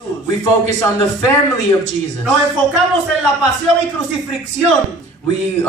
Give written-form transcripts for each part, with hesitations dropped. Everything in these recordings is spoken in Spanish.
We focus on the family of Jesus. Nos enfocamos en la pasión y crucifixión. We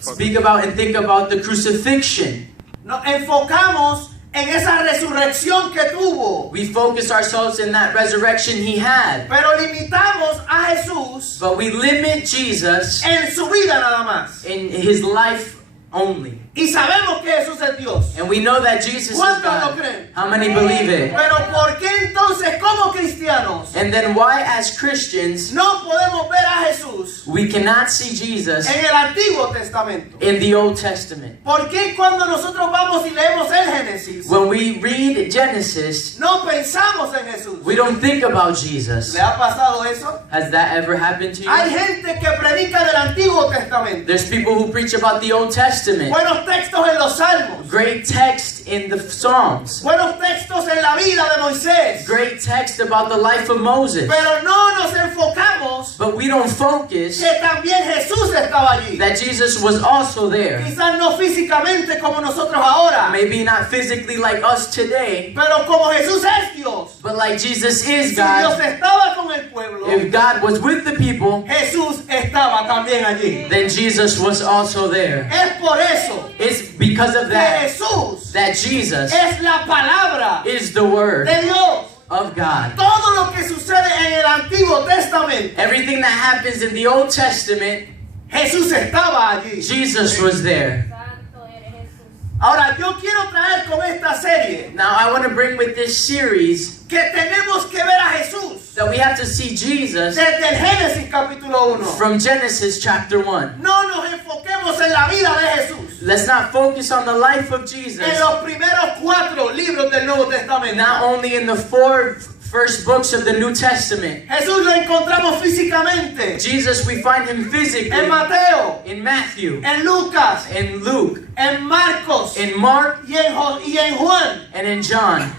speak about and think about the crucifixion. Nos enfocamos en esa resurrección que tuvo. We focus ourselves in that resurrection he had. Pero limitamos a Jesús But we limit Jesus en su vida nada más. in his life only. Y sabemos que Jesús es Dios. And we know that Jesus is ¿Cuántos lo God. creen? How many believe it? Pero ¿por qué entonces como cristianos And then why as Christians no podemos ver a Jesús we cannot see Jesus en el Antiguo Testamento? in the Old Testament? ¿Por qué cuando nosotros vamos y leemos el Génesis When we read Genesis, no pensamos en Jesús? we don't think about Jesus. ¿Le ha pasado eso? Has that ever happened to Hay you? gente que predica del Antiguo Testamento. There's people who preach about the Old Testament. Buenos textos en los Salmos. Great text in the Psalms. Buenos textos en la vida de Moisés. Great text about the life of Moses. Pero no nos enfocamos But we don't focus que también Jesús estaba allí. that Jesus was also there. Quizás no físicamente como nosotros ahora. Maybe not physically like us today, Pero como Jesús es Dios. but like Jesus is Si Dios God. estaba con el pueblo, If God was with the people, Jesús estaba también allí. then Jesus was also there. Es por eso It's because of que that Jesús that Jesus es la palabra is the Word de Dios. of God. Todo lo que sucede en el Antiguo Testamento, Everything that happens in the Old Testament, Jesús estaba allí. Jesus was there. Santo eres Jesús. Ahora, yo quiero traer con esta serie Now I want to bring with this series que tenemos que ver a Jesús that we have to see Jesus desde el Génesis capítulo 1. from Genesis chapter 1. No nos enfoquemos en la vida de Jesús, Let's not focus on the life of Jesus, en los primeros 4 libros del Nuevo Testamento. not only in the 4 first books of the New Testament. Jesús lo encontramos físicamente Jesus, we find him physically en Mateo, in Matthew, en Lucas, in Luke, en Marcos in Mark, y en Juan. and in John.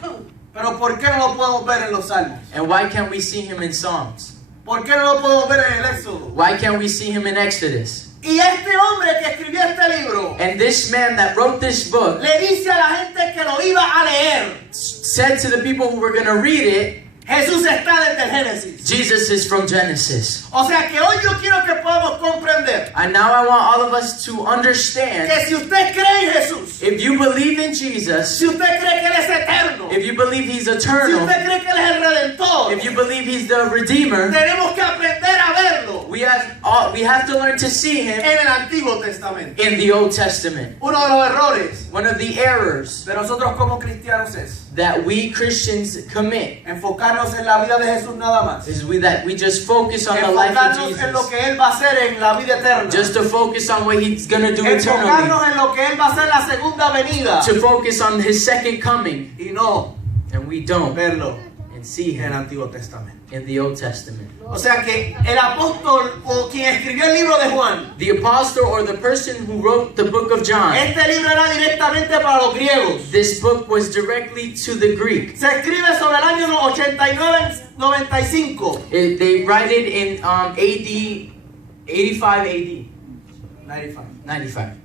Pero ¿por qué no lo podemos ver en los Salmos? And why can't we see him in Psalms? ¿Por qué no lo podemos ver en el Éxodo? Why can't we see him in Exodus? Y este hombre que escribió este libro And this man that wrote this book le dice a la gente que lo iba a leer: said to the people who were going to read it, Jesús está desde el Génesis. Jesus is from Genesis. O sea que hoy yo quiero que podamos comprender And now I want all of us to understand, que si usted cree en Jesús, if you believe in Jesus, si usted cree que Él es eterno, if you believe he's si eternal, usted cree que Él es el Redentor, if you believe he's the Redeemer, tenemos que aprender a verlo we have to learn to see him en el Antiguo Testamento. in the Old Testament. Uno de los errores One of the errors de nosotros como cristianos es that we Christians commit enfocarnos en la vida de Jesús nada más. is that we just focus on the life of Enfocarnos en lo Jesus, que Él va a hacer en la vida eterna. just to focus on what he's going to do eternally, Enfocarnos en lo que Él va a hacer en la segunda venida. to focus on his second coming, Y no and we don't, verlo and see en el him Antiguo Testamento. in the Old Testament. O sea que el apóstol o quien escribió el libro de Juan, The apostle or the person who wrote the book of John, este libro era directamente para los griegos. this book was directly to the Greek. Se escribe sobre el año 89-95. They write it in AD 85 AD 95.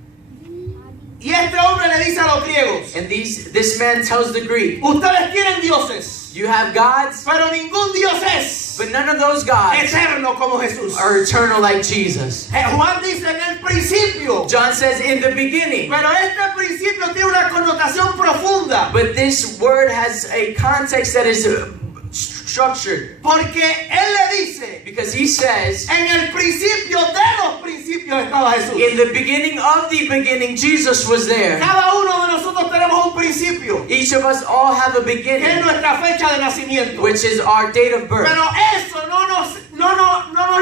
Y este hombre le dice a los griegos: And this man tells the Greek, ustedes tienen dioses, you have gods, pero ningún dios es but none of those gods eterno como Jesús. are eternal like Jesus. Juan dice en el principio, John says in the beginning, pero este principio tiene una connotación profunda, but this word has a context that is structured, porque él le dice: because he says, en el principio de los principios estaba Jesús. in the beginning of the beginning, Jesus was there. Cada uno de nosotros tenemos un principio, Each of us all have a que es beginning, nuestra fecha de nacimiento. which is our date of birth. Pero eso no nos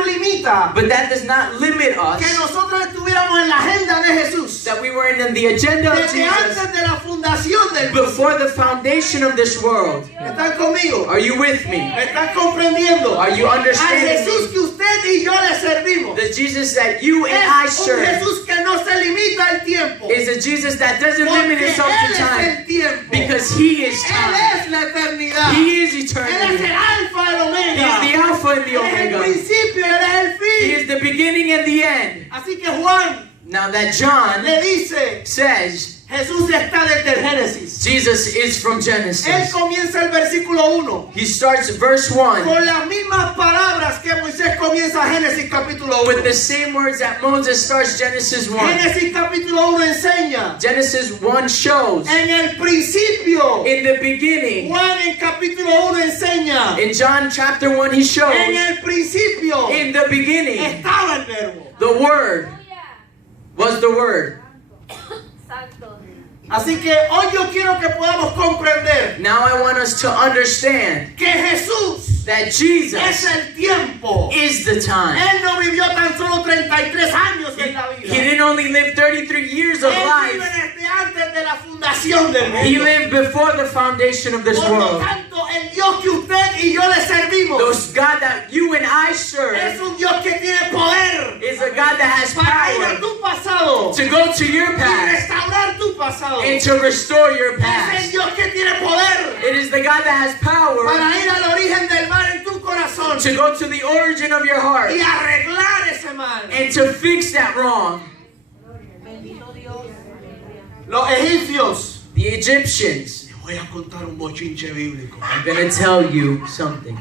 limita But that does not limit que us nosotros estuviéramos en la agenda de Jesús that we were in the agenda of desde Jesus antes de la fundación del mundo. before the foundation of this world. ¿Están conmigo? Are you with me? ¿Me están comprendiendo? Are you Al understanding Jesús me? que usted y yo le servimos The Jesus that you and I es un serve Jesús que no se limita al tiempo, is a Jesus that doesn't limit porque himself Él to es time, el tiempo, because he is Él time. es la eternidad, He is Él es eternity. el alfa y el He omega, is the Alpha and the Él es el Omega. principio y Él es el He fin. is the beginning and the end. Así que Juan Now that John le dice: says, Jesús está desde el Génesis. Jesus is from Él Genesis. comienza el versículo 1 He starts verse 1 con las mismas palabras que Moisés comienza Génesis capítulo 1. with the same words that Moses starts Genesis 1. Génesis capítulo 1 enseña. Genesis 1 shows En el principio. in the beginning. Juan en capítulo 1 enseña. In John chapter 1 he shows En el principio in the beginning estaba el verbo. the Word was the Word. Así que hoy yo quiero que podamos comprender Now I want us to understand que Jesús that es Jesus el tiempo. is the time. Él no vivió tan solo 33 años en la He vida. didn't only live 33 years of Él vive life. desde antes de la fundación del He mundo. lived before the foundation of this Por lo world. tanto, el Dios que usted y yo le servimos Those God that you and I es serve un Dios que tiene poder is a God that has para ir a power tu pasado to go to your y past restaurar tu pasado. and to restore your Es el past. Dios que tiene poder It is the God that has power para ir al origen del mal en tu corazón to go to the origin of your heart y arreglar ese mal. and to fix that wrong. Los egipcios. The Egyptians, Les voy a contar un bochinche bíblico. I'm going to tell you something.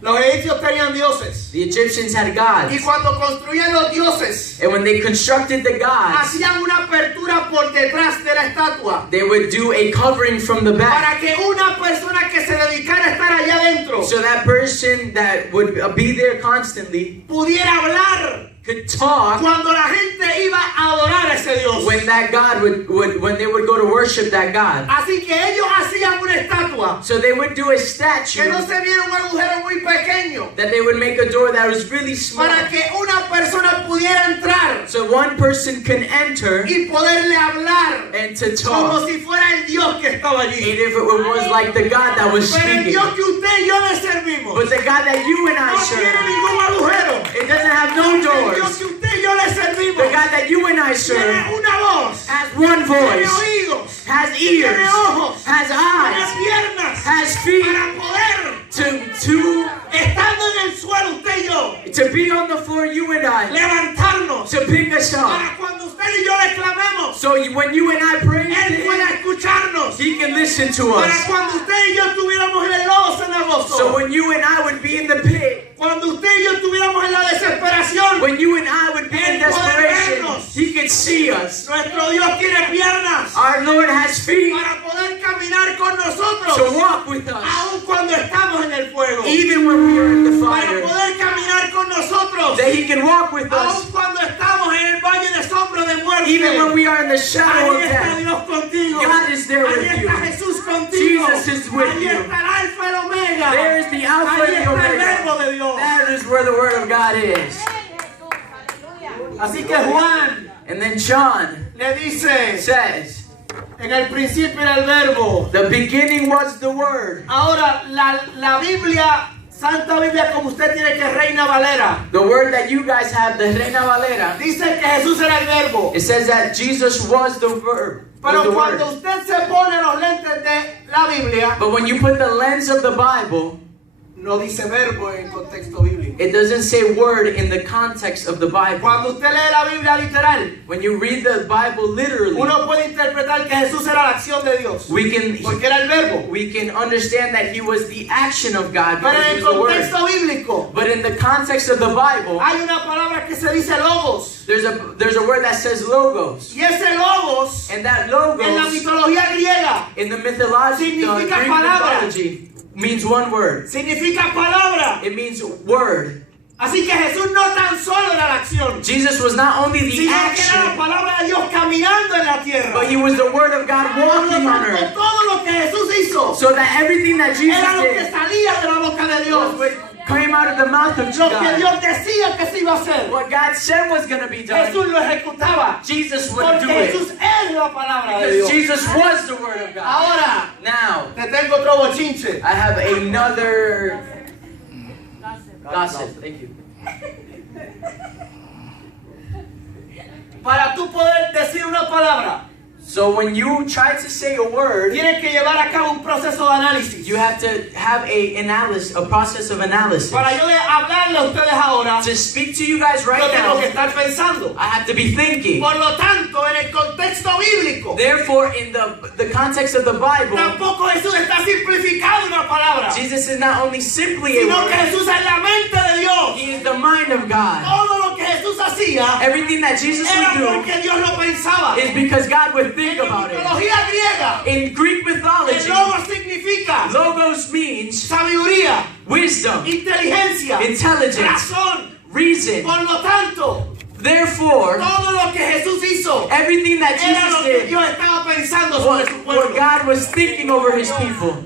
Los egipcios tenían dioses. The Egyptians had Y gods. cuando construían los dioses, And when they constructed the gods, hacían una apertura por detrás de la estatua they would do a covering from the back. para que una persona que se dedicara a estar allá adentro So that person that would be there constantly pudiera hablar could talk cuando la gente iba a adorar a ese Dios. when that God when they would go to worship that God. Así que ellos hacían una estatua So they would do a que statue no se viera un agujero muy pequeño that they would make a door that was really small. para que una persona pudiera entrar So one person can enter y poderle hablar and to como talk. si fuera el Dios que estaba And allí. if it was like the God that was Pero el speaking. Dios que usted y yo le servimos But the God that you and I no tiene serve, ningún agujero. it doesn't have no El Dios doors. que usted y yo le servimos The God that you and I tiene serve una voz, has one tiene voice, oídos, has tiene ears, ojos, has tiene eyes, piernas has feet para poder, to estando en el suelo usted y yo, be on the floor, you and I, levantarnos to pick us up. para cuando usted y yo le clamemos, So when you and I pray, Él pueda escucharnos. He can listen to Para us. cuando usted y yo estuviéramos en el lodo cenagoso, So when you and I would be in the pit, cuando usted y yo estuviéramos en la desesperación, when you and I would be in Él puede desperation, vernos. He could see us. nuestro Dios tiene piernas Our Lord has feet para poder caminar con nosotros, to walk with us, aun cuando estamos en el fuego, even when we are in the para fire, poder caminar con nosotros, that He can walk with aun us, cuando estamos en el valle de sombra de muerte. even when we are in the shadow of Ahí está death. Dios contigo. God is there with Ahí you. está Jesús contigo. Jesus is with Ahí you. está el Alfa y el Omega. There is the Alpha Ahí and the está el Omega. verbo de Dios. That is where the Word of God is. Así que Juan And then John le dice, says, en el principio era el verbo. the beginning was the Word. Ahora, la Biblia, Santa Biblia, como usted tiene que Reina Valera, The word that you guys have, the Reina Valera, dice que Jesús era el verbo. it says that Jesus was the Word. Pero the cuando word. usted se pone los lentes de la Biblia, But when you put the lens of the Bible, no dice verbo en contexto bíblico. it doesn't say word in the context of the Bible. Cuando usted lee la Biblia literal, When you read the Bible literally, uno puede interpretar que Jesús era la acción de Dios, we can era el verbo. understand that He was the action of God Pero because en He el was the Word. contexto bíblico, But in the context of the Bible, hay una palabra que se dice logos. there's a word that says logos. Y ese logos, And that en la logos mitología griega, in the mythology, significa Greek palabra. mythology means one word. significa palabra. It means word. Así que Jesús no tan solo era la acción, Jesus was not only the sino que era la action, palabra de Dios caminando en la tierra. but He was the Word of God Por lo walking on tanto, earth. todo lo que Jesús hizo So that everything that Jesus era lo que did salía de la boca de was Dios. what came out of the mouth of Lo que God. Dios decía que se iba a hacer, What God said was going to be done, Jesús lo ejecutaba. Jesus would Porque do it. Jesús es la palabra de Because Dios. Jesus was the Word of God. Ahora, Now, te tengo otro bochinche. I have another gossip. Thank you. Para tú poder decir una palabra, So when you try to say a word, tienes que llevar a cabo un proceso de análisis. you have to have a process of analysis. Para yo hablarle a ustedes ahora, To speak to you guys right yo tengo que now, estar pensando. I have to be thinking. Por lo tanto, en el contexto bíblico, Therefore, in the context of the Bible, tampoco Jesús está simplificando una palabra, Jesus is not only simply a sino que word, Jesús es la mente de Dios. He is the mind of God. Todo lo que Jesús hacía Everything that Jesus era would do porque Dios lo pensaba. is because God would think En la about it. mitología griega, In Greek el mythology, logos significa logos means sabiduría, wisdom, inteligencia, intelligence, razón. reason. Por lo tanto, Therefore, todo lo que Jesús hizo everything that era lo Jesus que did Dios estaba pensando sobre was su what pueblo. God was thinking over His people.